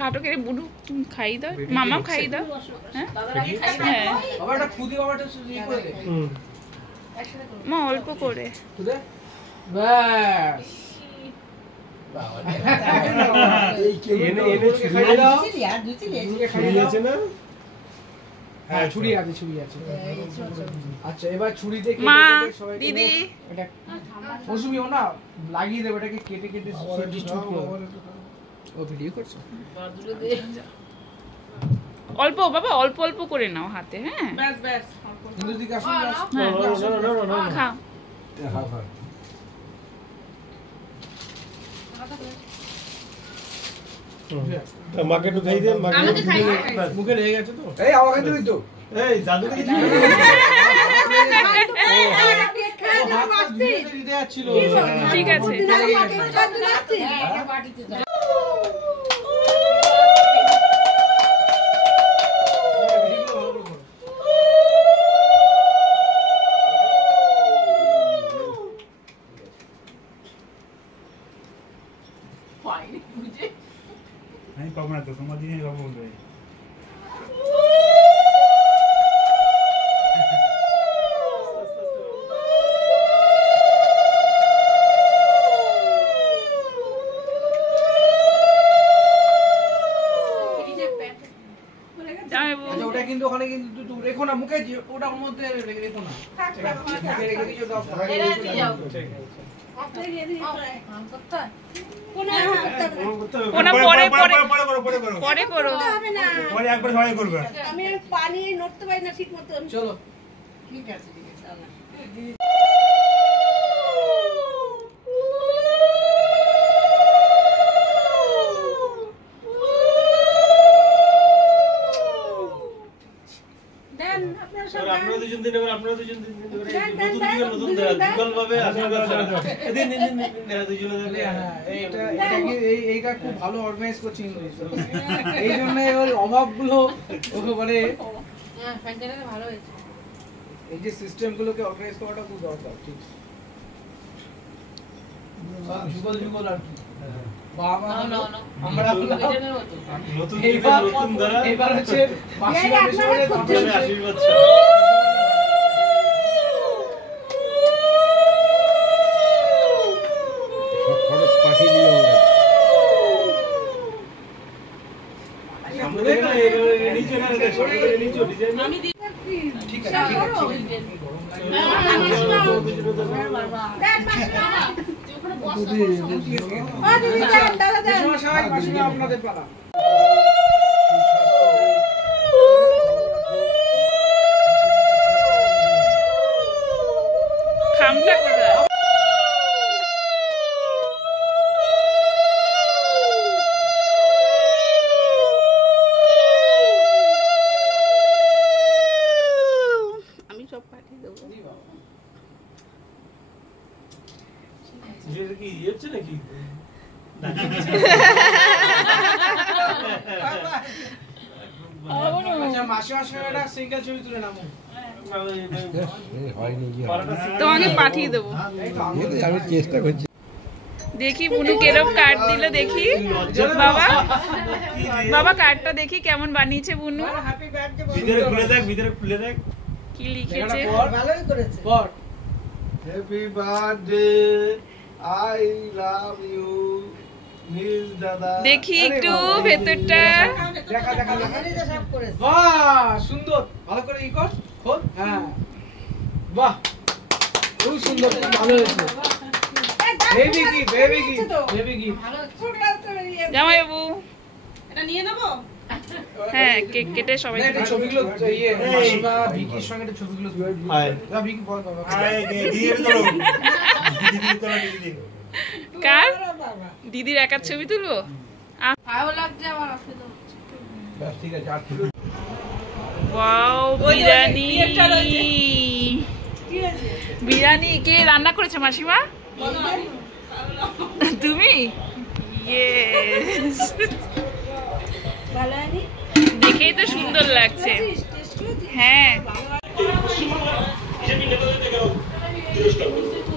কাটো করে বুনু তুমি খাই দাও, মামাও খাই দাও। হ্যাঁ বাবা এটা খুদি বাবাটা ইয়ে করে দে। মা অল্প করে ব্যাস এই কে এনে খাই দাও। ছুরি আছে না? হ্যাঁ ছুরি আছে, ছুরি আছে। আচ্ছা এবার ছুরি দিয়ে মা কেটে সবাই দিদি এটা মৌসুমিও না লাগিয়ে দেবে, এটাকে কেটে কেটে ডিস্ট্রিবিউট করবে। ও ভিডিও করছো? অল্প বাবা, অল্প অল্প করে নাও হাতে। হ্যাঁ ব্যাস ব্যাস হিন্দু দিকে আসুন। খাও। মাকে একটু খাই দে, মুখে লেগে গেছে তো। এই আমাকে দিবি তো, এই দাদুকে দিবি। ঠিক আছে नहीं पाऊंगा तो समझ ही नहीं रहा बोल रहे। ওটা কিন্তু ওখানে কিন্তু রেখো না মুখে, ওটা ওর মধ্যে রেখো না, মুখে রেখে দিও। দাও কোনা পরে পরে পরে করো। পরে একবার সবাই করবে। আমি পানি নড়তে পারি না ঠিক মতো। চলো ঠিক আছে ঠিক আছে। আপনারা দুজন দিন এবার, আপনারা দুজন দিন নতুন দিকে নতুন যুগল ভাবে আশীর্বাদ দিন দিন দিন দুজন দিলে। এইটা খুব ভালো অর্গানাইজ করছে ইংলিশ, এই জন্য ওর অভাবগুলো ওকে মানে ভালো হয়েছে। এই যে সিস্টেমগুলোকে অর্গানাইজ করাটা খুব দরকার। ঠিক যুগল যুগল আর কি বাবা হলো আমরা নতুন এইবার নতুন দ্বারা এবার হচ্ছে মাসিমা বেশরে আশীর্বাদ পাখি দিয়ে আমরা দেখে না নিচে না নিচে ডিজাইন আমি ঠিক আছে ঠিক আছে। আপনাদের পালা খামটা করে আমি সব পাঠিয়ে দেবো। এটা কি হচ্ছে নাকি? আচ্ছা মাসিমা একটা সিঙ্গেল ছবি তুলে নামো। তোমাকে পাঠিয়ে দেবো। আমি চেষ্টা করছি। দেখি বুনু কেরম কার্ড দিল, দেখি বাবা বাবা কার্ডটা দেখি কেমন বানিয়েছে বুনু। ভিতরে খুলে দেখ, ভিতরে খুলে দেখ কি লিখেছে। ভালোই করেছে। পর happy birthday I love you miss দাদা। দেখি একটু ভেতরটা। দেখা দেখা বাহ সুন্দর, ভালো করে ই কর, খোল। হ্যাঁ বাহ খুব সুন্দর, ভালো হয়েছে। Heavy gift, heavy gift, heavy gift. জামাই বাবু এটা নিয়ে নেবো। হ্যাঁ কেক কেটে সবাই এই ছবিগুলো ইয়ে মাসিমা ভিকির সঙ্গে একটা ছবিগুলো হাই না ভিকি বল বাবা। আরে দিয়ে দিলো। দিয়ে দিলো। কার দিদির একার ছবি তুলবো। ভালো লাগছে আমার অসুবিধা। বাস ঠিক আছে। আর ওয়াও বিরিয়ানি। বিরিয়ানি কে রান্না করেছে মাসিমা? তুমি? ইয়েস। দেখেই তো সুন্দর লাগছে। হ্যাঁ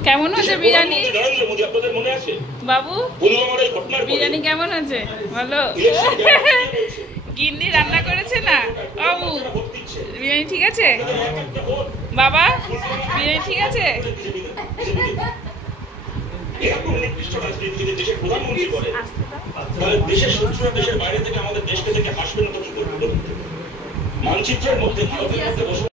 কেমন হয়েছে বিরিয়ানি নরেন্দ্র মোদী আপনাদের মনে আছে বাবু? পুলওয়ামার এই ঘটনার পরে বিরিয়ানি কেমন হয়েছে বলো? গিন্নি রান্না করেছে না বাবু? বিরিয়ানি ঠিক আছে বাবা? বিরিয়ানি ঠিক আছে? এরকম নির্দিষ্ট রাজনীতি যদি দেশের প্রধানমন্ত্রী করে তাহলে দেশের শত্রুরা দেশের বাইরে থেকে আমাদের দেশকে থেকে হাসবে না তো কি করবে? মানচিত্রের মধ্যে ভারতের মধ্যে বসবাস